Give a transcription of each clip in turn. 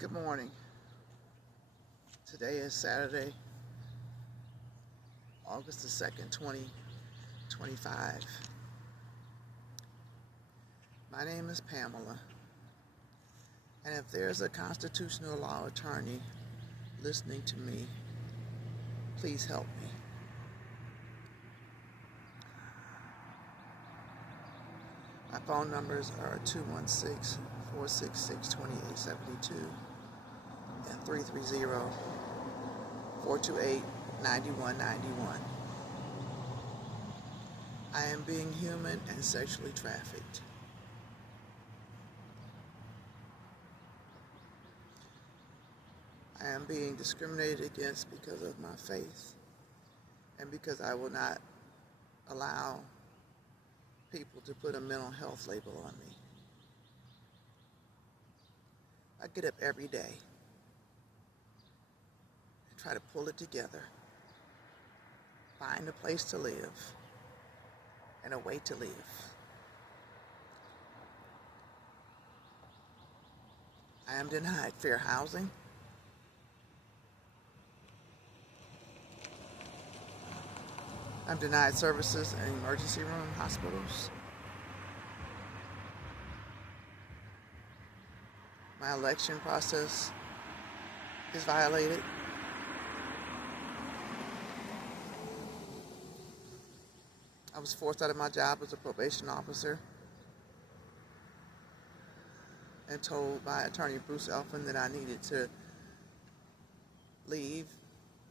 Good morning. Today is Saturday, August the 2nd, 2025. My name is Pamela, and if there's a constitutional law attorney listening to me, please help me. My phone numbers are 216-466-2872 and 330-428-9191. I am being human and sexually trafficked. I am being discriminated against because of my faith and because I will not allow people to put a mental health label on me. I get up every day and try to pull it together, find a place to live and a way to live. I am denied fair housing. I'm denied services in emergency room hospitals. My election process is violated. I was forced out of my job as a probation officer and told by attorney Bruce Elfin that I needed to leave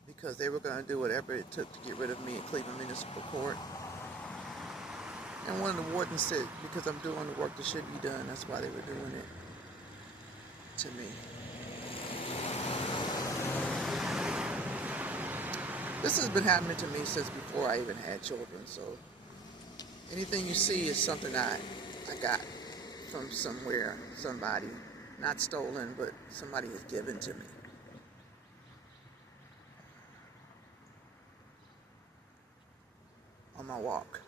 because they were going to do whatever it took to get rid of me at Cleveland Municipal Court. And one of the wardens said, because I'm doing the work that should be done, that's why they were doing it to me. This has been happening to me since before I even had children, so anything you see is something I got from somewhere, somebody, not stolen, but somebody has given to me. On my walk.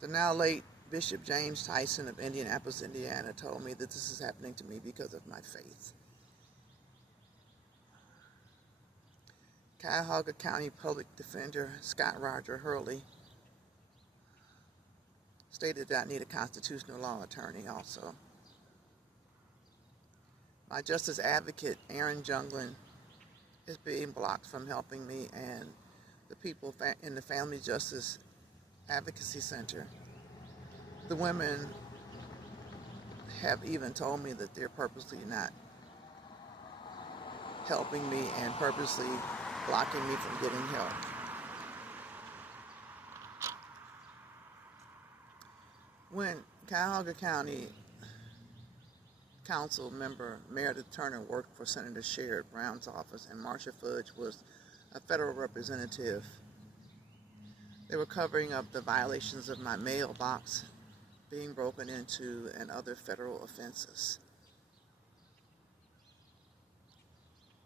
The now late Bishop James Tyson of Indianapolis, Indiana told me that this is happening to me because of my faith. Cuyahoga County Public Defender Scott Roger Hurley stated that I need a constitutional law attorney also. My justice advocate, Aaron Junglin, is being blocked from helping me, and the people in the Family Justice Advocacy Center, the women have even told me that they're purposely not helping me and purposely blocking me from getting help. When Cuyahoga County Council member Meredith Turner worked for Senator Sherrod Brown's office and Marsha Fudge was a federal representative, they were covering up the violations of my mailbox being broken into and other federal offenses.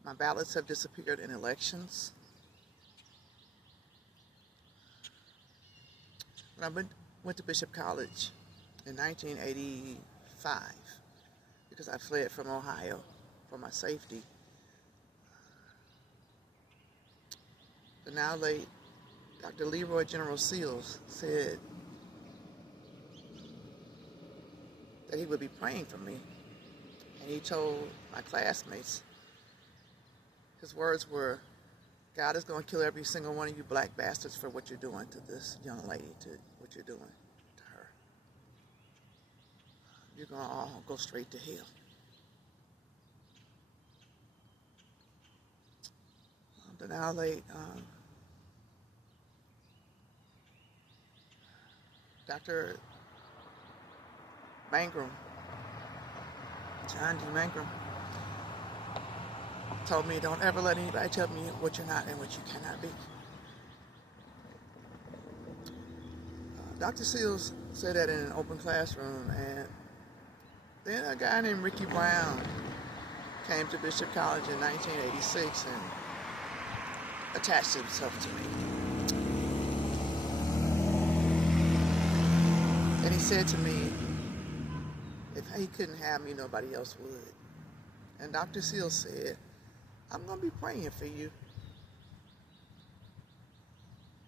My ballots have disappeared in elections. When I went to Bishop College in 1985, because I fled from Ohio for my safety, the now late Dr. Leroy General Seals said that he would be praying for me. And he told my classmates, his words were, God is going to kill every single one of you black bastards for what you're doing to this young lady, to what you're doing to her. You're going to all go straight to hell. The now late Dr. Mangrum, John D. Mangrum, told me, don't ever let anybody tell me what you're not and what you cannot be. Dr. Seals said that in an open classroom, and then a guy named Ricky Brown came to Bishop College in 1986 and attached himself to me. And he said to me, if he couldn't have me, nobody else would. And Dr. Seal said, I'm going to be praying for you.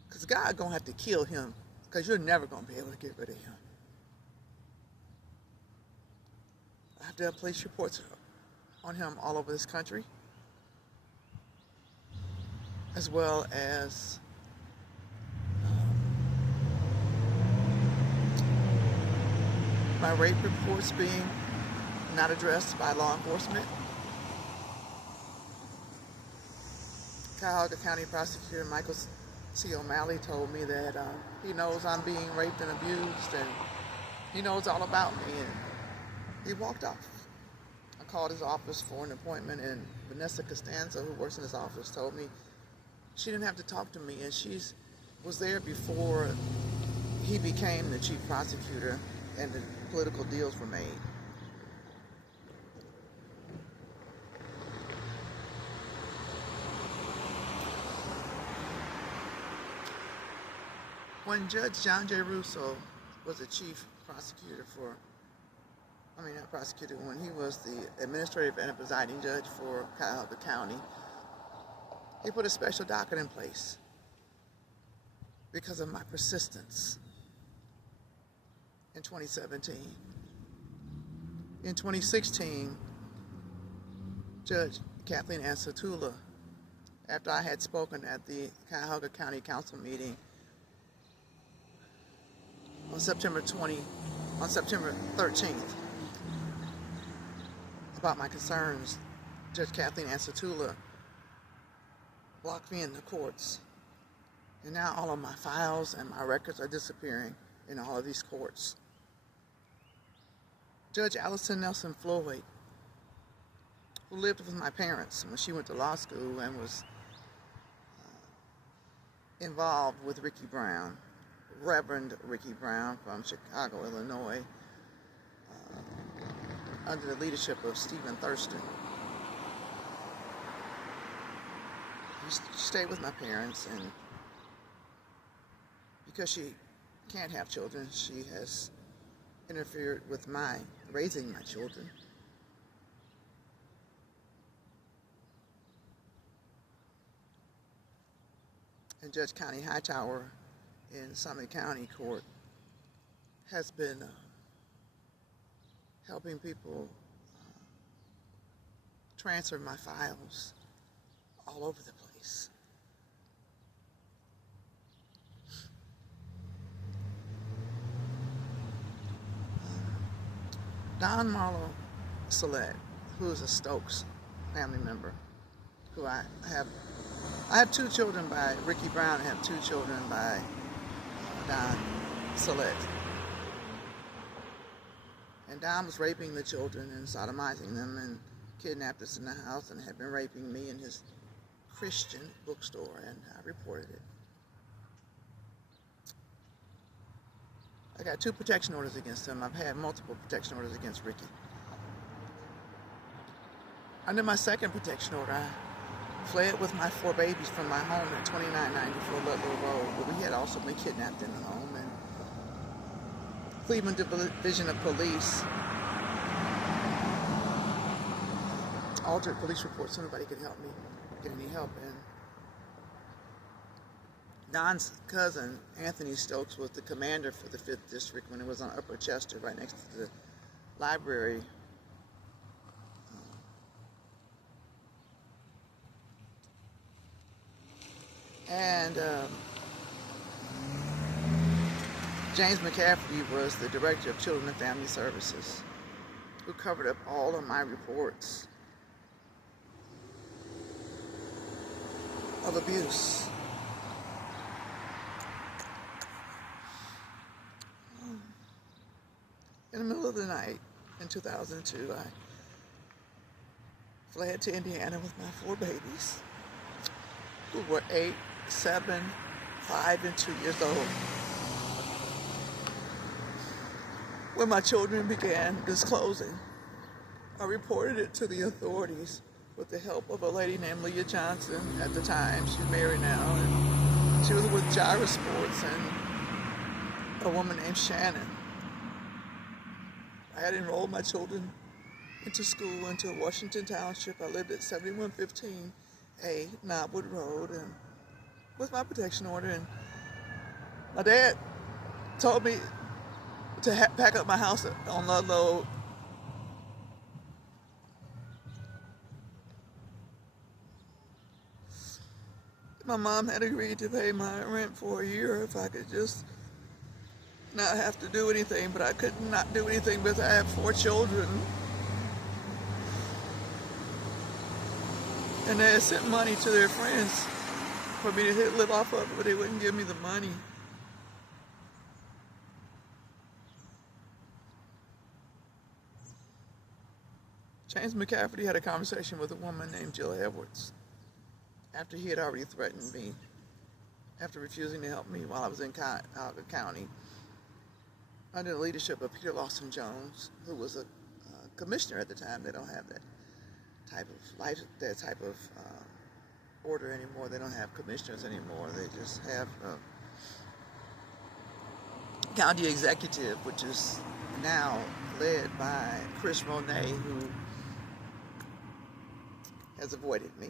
Because God going to have to kill him, because you're never going to be able to get rid of him. I have to place reports on him all over this country, as well as my rape reports being not addressed by law enforcement. Cuyahoga County Prosecutor Michael C. O'Malley told me that he knows I'm being raped and abused, and he knows all about me, and he walked off. I called his office for an appointment, and Vanessa Costanza, who works in his office, told me she didn't have to talk to me, and she was there before he became the chief prosecutor and the political deals were made. When Judge John J. Russo was the chief prosecutor when he was the administrative and presiding judge for Cuyahoga County, he put a special docket in place because of my persistence in 2017. In 2016, Judge Kathleen Ansatula, after I had spoken at the Cuyahoga County Council meeting on September 13th, about my concerns, Judge Kathleen Ansatula blocked me in the courts. And now all of my files and my records are disappearing in all of these courts. Judge Allison Nelson Floyd, who lived with my parents when she went to law school and was involved with Ricky Brown, Reverend Ricky Brown from Chicago, Illinois, under the leadership of Stephen Thurston. She stayed with my parents, and because she can't have children, she has interfered with my raising my children. And Judge County Hightower in Summit County Court has been helping people transfer my files all over the place. Don Marlowe Select, who is a Stokes family member, who I have 2 children by Ricky Brown. I have 2 children by Don Select. And Don was raping the children and sodomizing them and kidnapped us in the house and had been raping me in his Christian bookstore, and I reported it. I got 2 protection orders against him. I've had multiple protection orders against Ricky. Under my second protection order, I fled with my 4 babies from my home at 2994 Ludlow Road, but we had also been kidnapped in the home. And Cleveland Division of Police altered police reports so nobody could help me get any help. And Don's cousin, Anthony Stokes, was the commander for the 5th District when it was on Upper Chester, right next to the library. And James McCaffrey was the director of Children and Family Services, who covered up all of my reports of abuse. In the middle of the night in 2002, I fled to Indiana with my 4 babies, who were 8, 7, 5, and 2 years old. When my children began disclosing, I reported it to the authorities with the help of a lady named Leah Johnson at the time. She's married now, and she was with Gyra Sports, and a woman named Shannon. I had enrolled my children into school into Washington Township. I lived at 7115A Knobwood Road, and with my protection order. And my dad told me to pack up my house on Ludlow. My mom had agreed to pay my rent for a year if I could just not have to do anything, but I could not do anything because I have 4 children. And they had sent money to their friends for me to live off of, but they wouldn't give me the money. James McCafferty had a conversation with a woman named Jill Edwards after he had already threatened me after refusing to help me while I was in Cuyahoga County under the leadership of Peter Lawson Jones, who was a commissioner at the time. They don't have that type of order anymore. They don't have commissioners anymore. They just have county executive, which is now led by Chris Ronay, who has avoided me.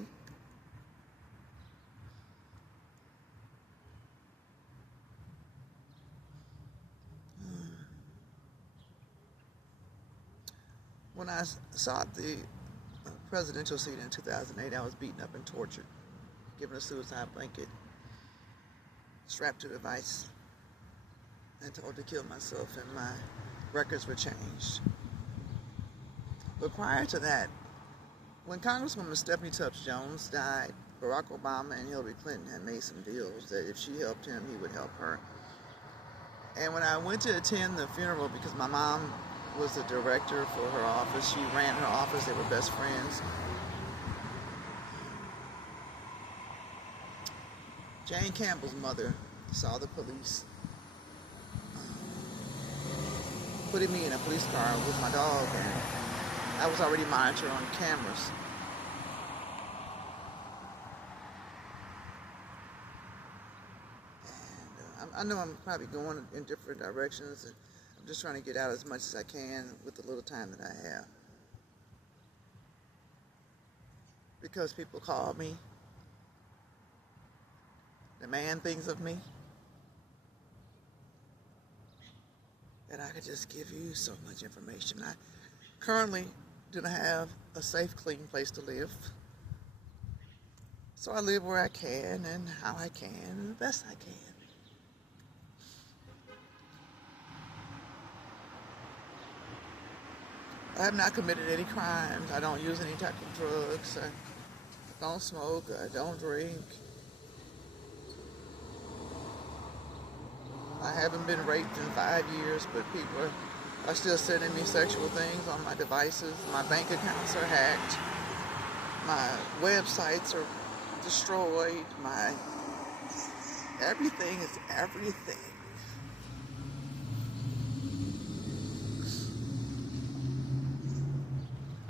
When I sought the presidential seat in 2008, I was beaten up and tortured, given a suicide blanket, strapped to a device, and told to kill myself, and my records were changed. But prior to that, when Congresswoman Stephanie Tubbs Jones died, Barack Obama and Hillary Clinton had made some deals that if she helped him, he would help her. And when I went to attend the funeral, because my mom was the director for her office, she ran her office, they were best friends. Jane Campbell's mother saw the police putting me in a police car with my dog, and I was already monitored on cameras. And I know I'm probably going in different directions, and I'm just trying to get out as much as I can with the little time that I have. Because people call me, demand things of me, that I could just give you so much information. I currently do not have a safe, clean place to live. So I live where I can and how I can and the best I can. I have not committed any crimes. I don't use any type of drugs. I don't smoke. I don't drink. I haven't been raped in 5 years, but people are still sending me sexual things on my devices. My bank accounts are hacked. My websites are destroyed. My everything is everything.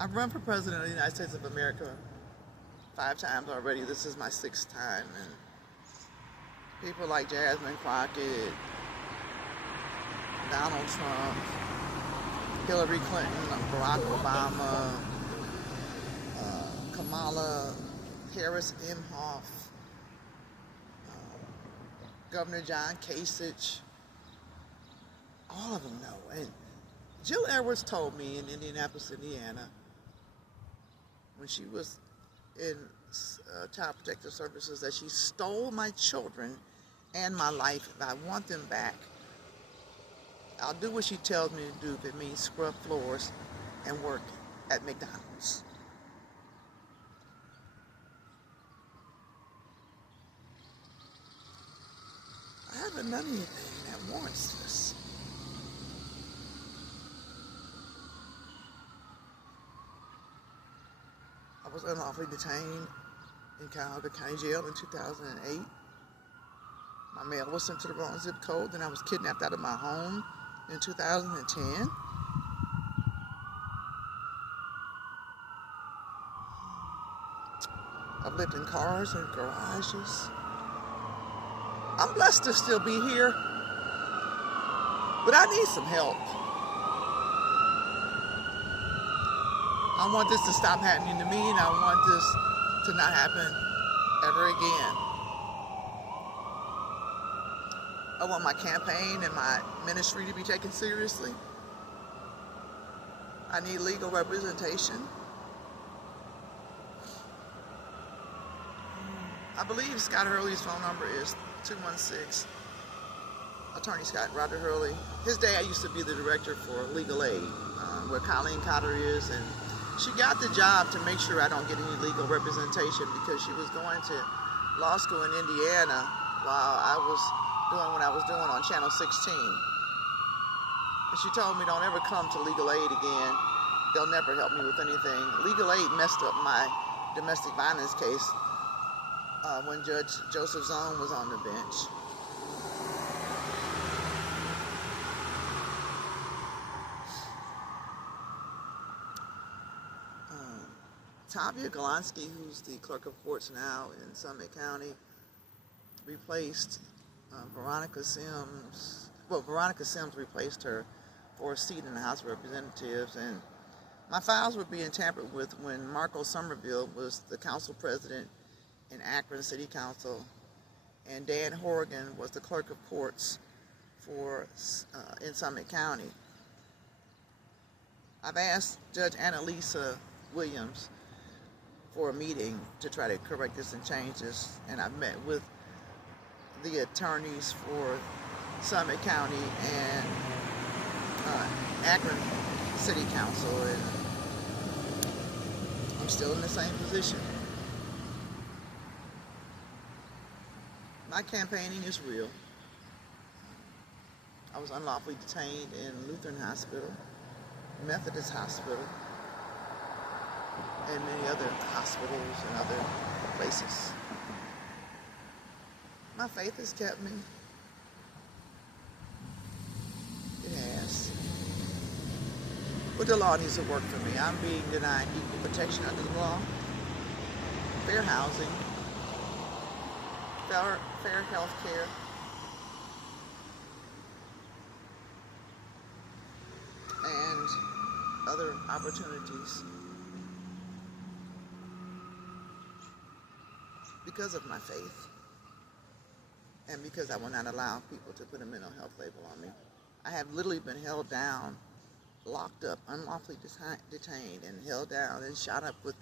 I've run for president of the United States of America 5 times already. This is my 6th time. And people like Jasmine Crockett, Donald Trump, Hillary Clinton, Barack Obama, Kamala Harris Imhoff, Governor John Kasich, all of them know. And Jill Edwards told me in Indianapolis, Indiana, when she was in Child Protective Services, that she stole my children and my life. If I want them back, I'll do what she tells me to do if it means scrub floors and work at McDonald's. I haven't done anything that warrants this. I was unlawfully detained in Cuyahoga County Jail in 2008. My mail was sent to the wrong zip code, and I was kidnapped out of my home in 2010. I've lived in cars and garages. I'm blessed to still be here, but I need some help. I want this to stop happening to me, and I want this to not happen ever again. I want my campaign and my ministry to be taken seriously. I need legal representation. I believe Scott Hurley's phone number is 216. Attorney Scott Roger Hurley. His dad used to be the director for legal aid, where Colleen Cotter is, and she got the job to make sure I don't get any legal representation because she was going to law school in Indiana while I was doing what I was doing on Channel 16. And she told me, don't ever come to legal aid again. They'll never help me with anything. Legal aid messed up my domestic violence case when Judge Joseph Zone was on the bench. Tavia Golonsky, who's the clerk of courts now in Summit County, replaced Veronica Sims. Well, Veronica Sims replaced her for a seat in the House of Representatives, and my files were being tampered with when Marco Somerville was the council president in Akron City Council, and Dan Horgan was the clerk of courts for in Summit County. I've asked Judge Annalisa Williams for a meeting to try to correct this and change this, and I've met with the attorneys for Summit County and Akron City Council, and I'm still in the same position. My campaigning is real. I was unlawfully detained in Lutheran Hospital, Methodist Hospital, and many other hospitals and other places. My faith has kept me. It has. But the law needs to work for me. I'm being denied equal protection under the law, fair housing, fair health care, and other opportunities because of my faith and because I will not allow people to put a mental health label on me. I have literally been held down, locked up, unlawfully detained, and held down and shot up with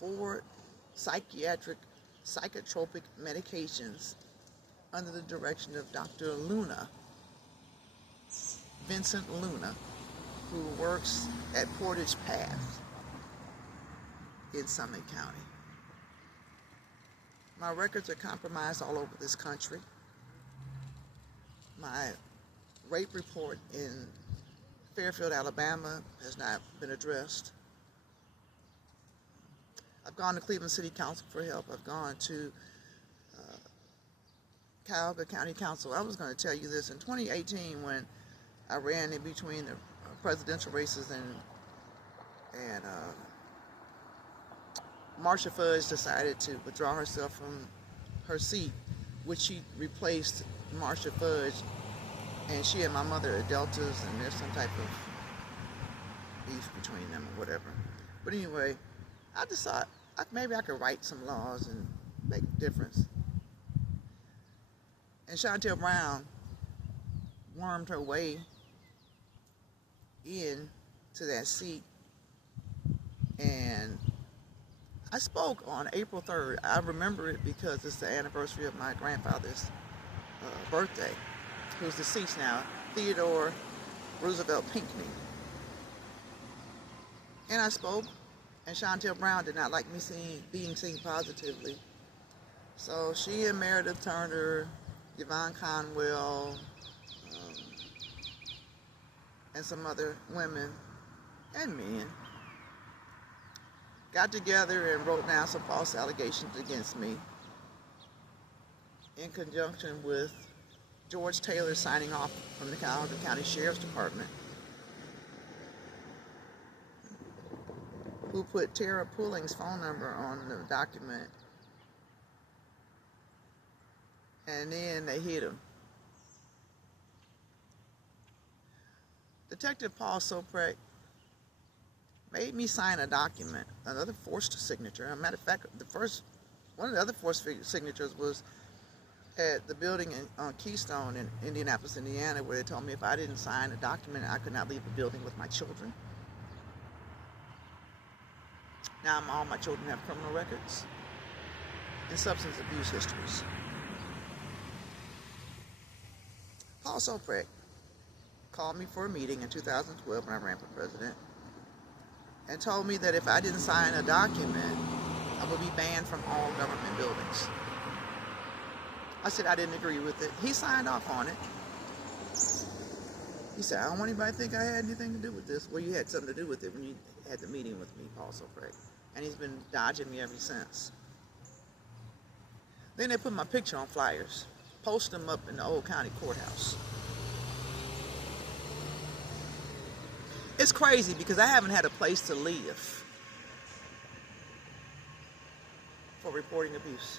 4 psychotropic medications under the direction of Dr. Luna, Vincent Luna, who works at Portage Path in Summit County. My records are compromised all over this country. My rape report in Fairfield, Alabama has not been addressed. I've gone to Cleveland City Council for help. I've gone to Cuyahoga County Council. I was going to tell you this. In 2018, when I ran in between the presidential races and Marcia Fudge decided to withdraw herself from her seat, which she replaced Marcia Fudge, and she and my mother are deltas, and there's some type of beef between them or whatever. But anyway, I decided maybe I could write some laws and make a difference. And Chantel Brown wormed her way in to that seat, and I spoke on April 3rd. I remember it because it's the anniversary of my grandfather's birthday, who's deceased now, Theodore Roosevelt Pinckney. And I spoke, and Chantel Brown did not like me being seen positively. So she and Meredith Turner, Yvonne Conwell, and some other women and men got together and wrote down some false allegations against me in conjunction with George Taylor signing off from the Cuyahoga County Sheriff's Department, who put Tara Pulling's phone number on the document, and then they hit him. Detective Paul Soprek made me sign a document, another forced signature. As a matter of fact, one of the other forced signatures was at the building on Keystone in Indianapolis, Indiana, where they told me if I didn't sign a document, I could not leave the building with my children. Now all my children have criminal records and substance abuse histories. Paul Soprek called me for a meeting in 2012 when I ran for president and told me that if I didn't sign a document, I would be banned from all government buildings. I said I didn't agree with it. He signed off on it. He said, I don't want anybody to think I had anything to do with this. Well, you had something to do with it when you had the meeting with me, Paul Soprek. And he's been dodging me ever since. Then they put my picture on flyers, post them up in the old county courthouse. It's crazy because I haven't had a place to live for reporting abuse.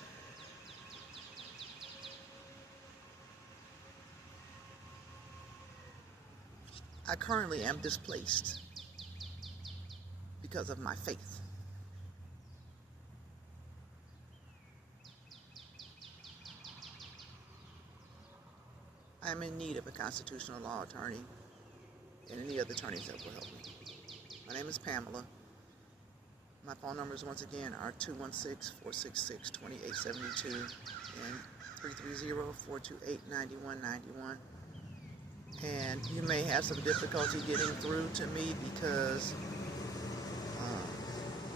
I currently am displaced because of my faith. I am in need of a constitutional law attorney and any other attorneys that will help me. My name is Pamela. My phone numbers, once again, are 216-466-2872 and 330-428-9191. And you may have some difficulty getting through to me because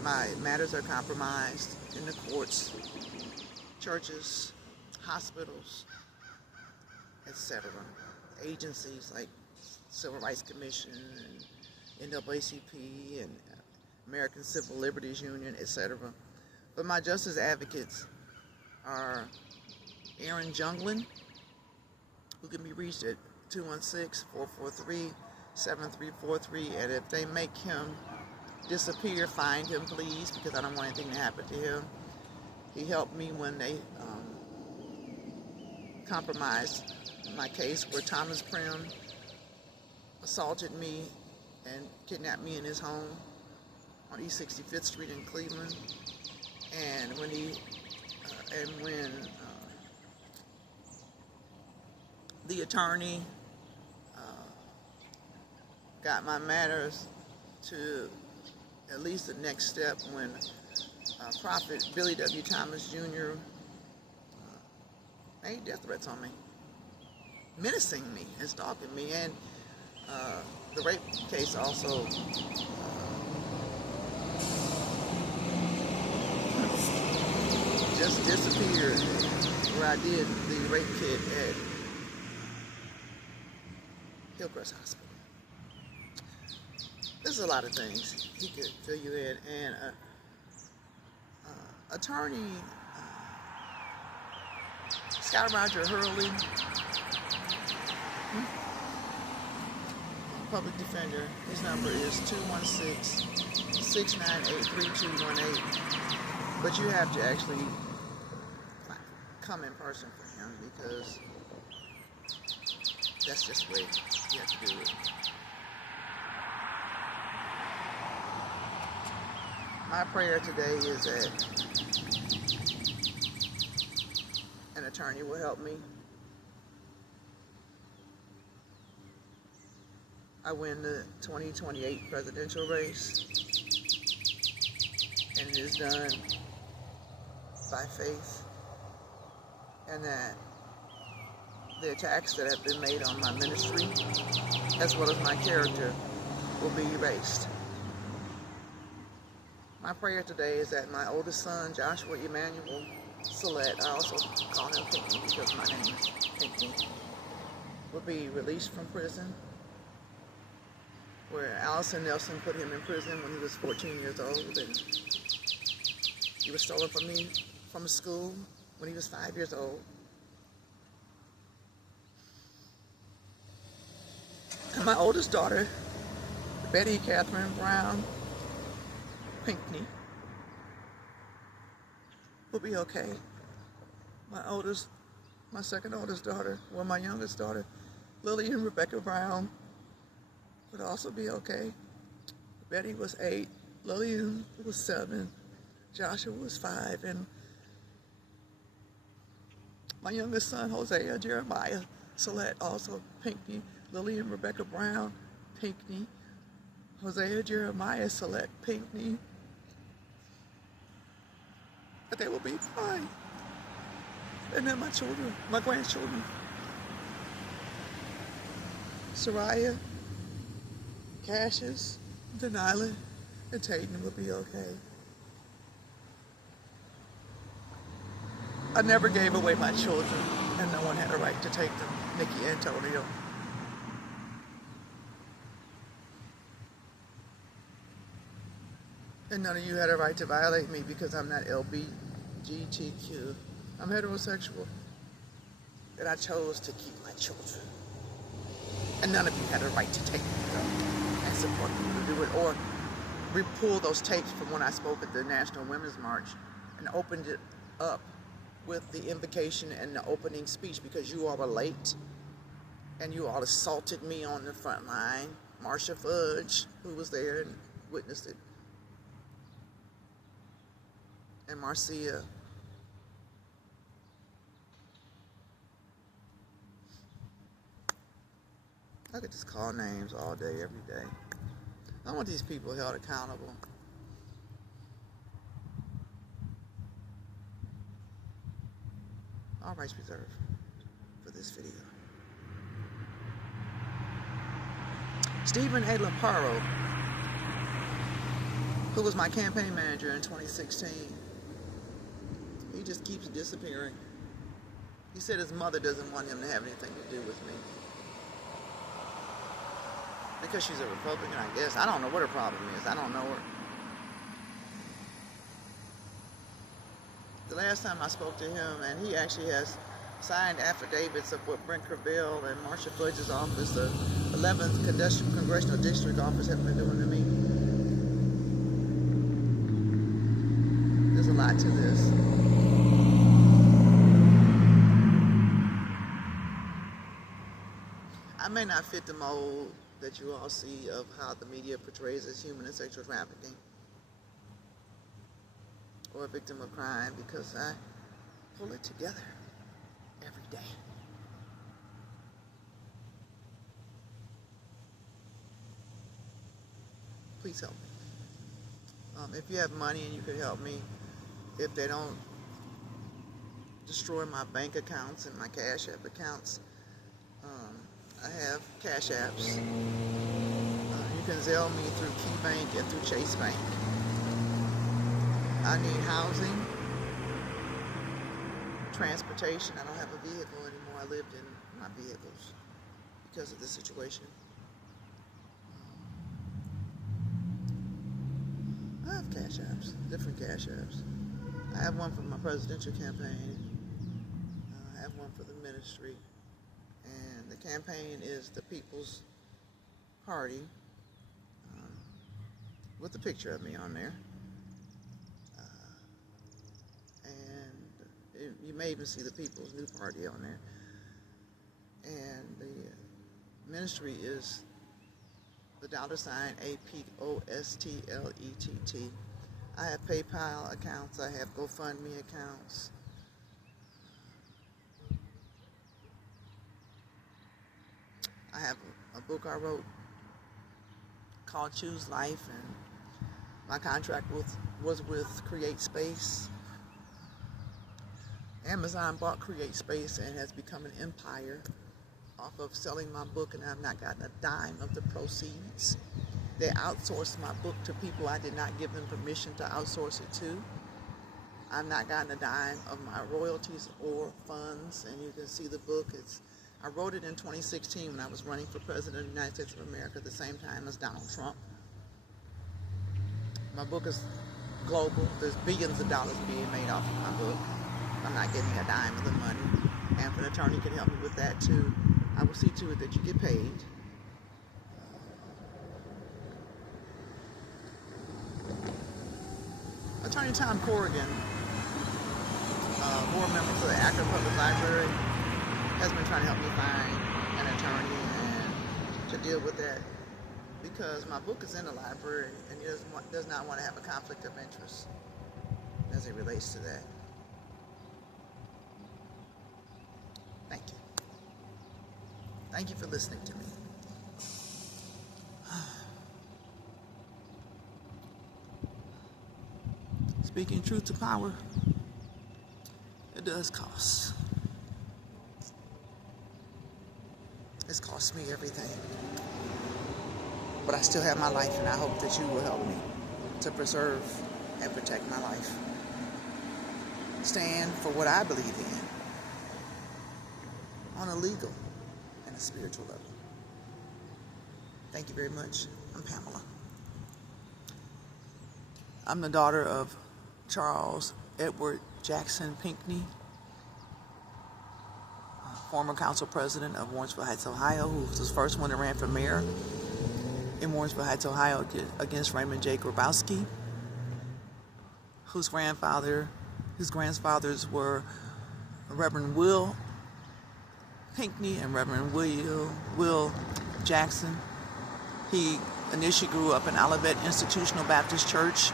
my matters are compromised in the courts, churches, hospitals, etc. Agencies like Civil Rights Commission and NAACP and American Civil Liberties Union, etc. But my justice advocates are Aaron Junglin, who can be reached at 216-443-7343, and if they make him disappear, find him, please, because I don't want anything to happen to him. He helped me when they compromised my case where Thomas Prim assaulted me and kidnapped me in his home on East 65th Street in Cleveland. And when the attorney got my matters to at least the next step, when Prophet Billy W. Thomas Jr. Made death threats on me, menacing me and stalking me, and the rape case also just disappeared, where I did the rape kit at Hillcrest Hospital. There's a lot of things he could fill you in, and attorney Scott Roger Hurley, public defender, his number is 216-698-3218, but you have to actually come in person for him because that's just the way you have to do it. My prayer today is that an attorney will help me. I win the 2028 presidential race, and it is done by faith, and that the attacks that have been made on my ministry, as well as my character, will be erased. My prayer today is that my oldest son, Joshua Emmanuel Salette, I also call him Pinckney because my name is Pinckney, will be released from prison, where Allison Nelson put him in prison when he was 14 years old, and he was stolen from me from school when he was 5 years old. And my oldest daughter, Betty Catherine Brown Pinckney, will be okay. My second oldest daughter, my youngest daughter, Lillian Rebecca Brown, would also be okay. Betty was 8, Lillian was 7, Joshua was 5, and my youngest son, Hosea Jeremiah Salette, also Pinckney. Lillian Rebecca Brown, Pinckney. Hosea Jeremiah Salette, Pinckney. But they will be fine. And then my children, my grandchildren. Soraya, Cassius, Denilah, and Tayden will be okay. I never gave away my children, and no one had a right to take them. Nikki Antonio. And none of you had a right to violate me because I'm not LBGTQ. I'm heterosexual. And I chose to keep my children. And none of you had a right to take them and support me to do it. Or pull those tapes from when I spoke at the National Women's March and opened it up with the invocation and the opening speech because you all were late and you all assaulted me on the front line. Marsha Fudge, who was there and witnessed it, and Marcia. I could just call names all day, every day. I want these people held accountable. All rights reserved for this video. Stephen A. Laparo, who was my campaign manager in 2016, he just keeps disappearing. He said his mother doesn't want him to have anything to do with me. Because she's a Republican, I guess. I don't know what her problem is. I don't know her. The last time I spoke to him, and he actually has signed affidavits of what Brent Cravell and Marsha Fudge's office, the 11th Congressional District office, have been doing to me. There's a lot to this. I may not fit the mold that you all see of how the media portrays as human and sexual trafficking or a victim of crime, because I pull it together every day. Please help me. If you have money and you could help me, if they don't destroy my bank accounts and my Cash App accounts, I have Cash Apps. You can Zelle me through KeyBank and through Chase Bank. I need housing, transportation. I don't have a vehicle anymore. I lived in my vehicles because of the situation. I have Cash Apps, different Cash Apps. I have one for my presidential campaign. I have one for the ministry. And the campaign is the People's Party, with a picture of me on there. And you may even see the People's New Party on there. And the ministry is the $ APOSTLETT. I have PayPal accounts. I have GoFundMe accounts. I have a book I wrote called Choose Life, and my contract was with Create Space. Amazon bought Create Space and has become an empire off of selling my book, and I've not gotten a dime of the proceeds. They outsourced my book to people I did not give them permission to outsource it to. I've not gotten a dime of my royalties or funds, and you can see the book. I wrote it in 2016 when I was running for President of the United States of America at the same time as Donald Trump. My book is global. There's billions of dollars being made off of my book. I'm not getting a dime of the money. And if an attorney can help me with that too, I will see to it that you get paid. Attorney Tom Corrigan, board member for the Akron Public Library, has been trying to help me find an attorney and to deal with that because my book is in the library and he does not want to have a conflict of interest as it relates to that. Thank you. Thank you for listening to me. Speaking truth to power, it does cost. It's cost me everything. But I still have my life, and I hope that you will help me to preserve and protect my life. Stand for what I believe in on a legal and a spiritual level. Thank you very much. I'm Pamela. I'm the daughter of Charles Edward Jackson Pinckney, former council president of Warrensville Heights, Ohio, who was the first one that ran for mayor in Warrensville Heights, Ohio, against Raymond J. Grabowski, whose grandfathers were Reverend Will Pinckney and Reverend Will Jackson. He initially grew up in Olivet Institutional Baptist Church,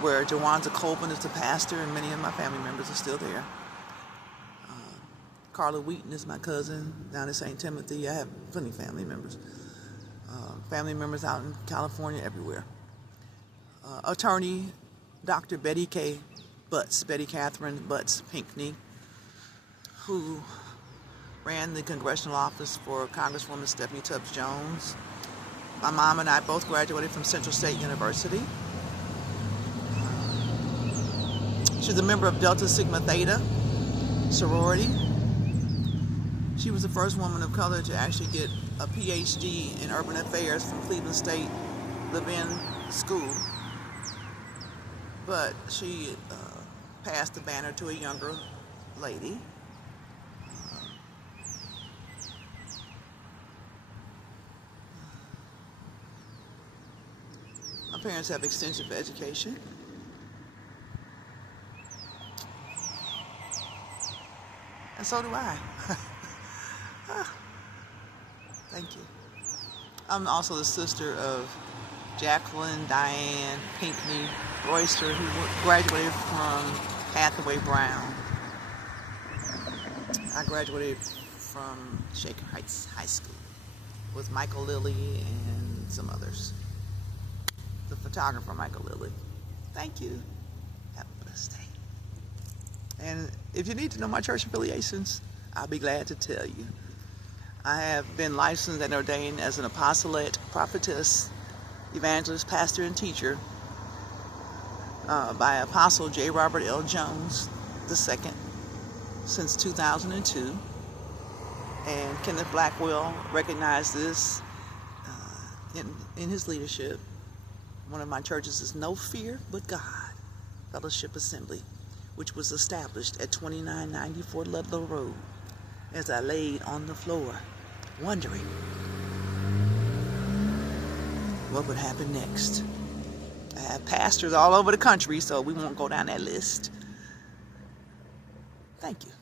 where Jawanza Colvin is the pastor, and many of my family members are still there. Carla Wheaton is my cousin down in St. Timothy. I have plenty of family members. Family members out in California, everywhere. Attorney Dr. Betty Catherine Butts Pinckney, who ran the congressional office for Congresswoman Stephanie Tubbs Jones. My mom and I both graduated from Central State University. She's a member of Delta Sigma Theta sorority. She was the first woman of color to actually get a PhD in urban affairs from Cleveland State Levin School. But she passed the banner to a younger lady. My parents have extensive education. And so do I. Thank you. I'm also the sister of Jacqueline Diane Pinckney Royster, who graduated from Hathaway Brown. I graduated from Shaker Heights High School with Michael Lilly and some others. The photographer, Michael Lilly. Thank you. Have a blessed day. And if you need to know my church affiliations, I'll be glad to tell you. I have been licensed and ordained as an apostolate, prophetess, evangelist, pastor, and teacher by Apostle J. Robert L. Jones II since 2002. And Kenneth Blackwell recognized this in his leadership. One of my churches is No Fear But God Fellowship Assembly, which was established at 2994 Ludlow Road. As I laid on the floor, wondering what would happen next. I have pastors all over the country, so we won't go down that list. Thank you.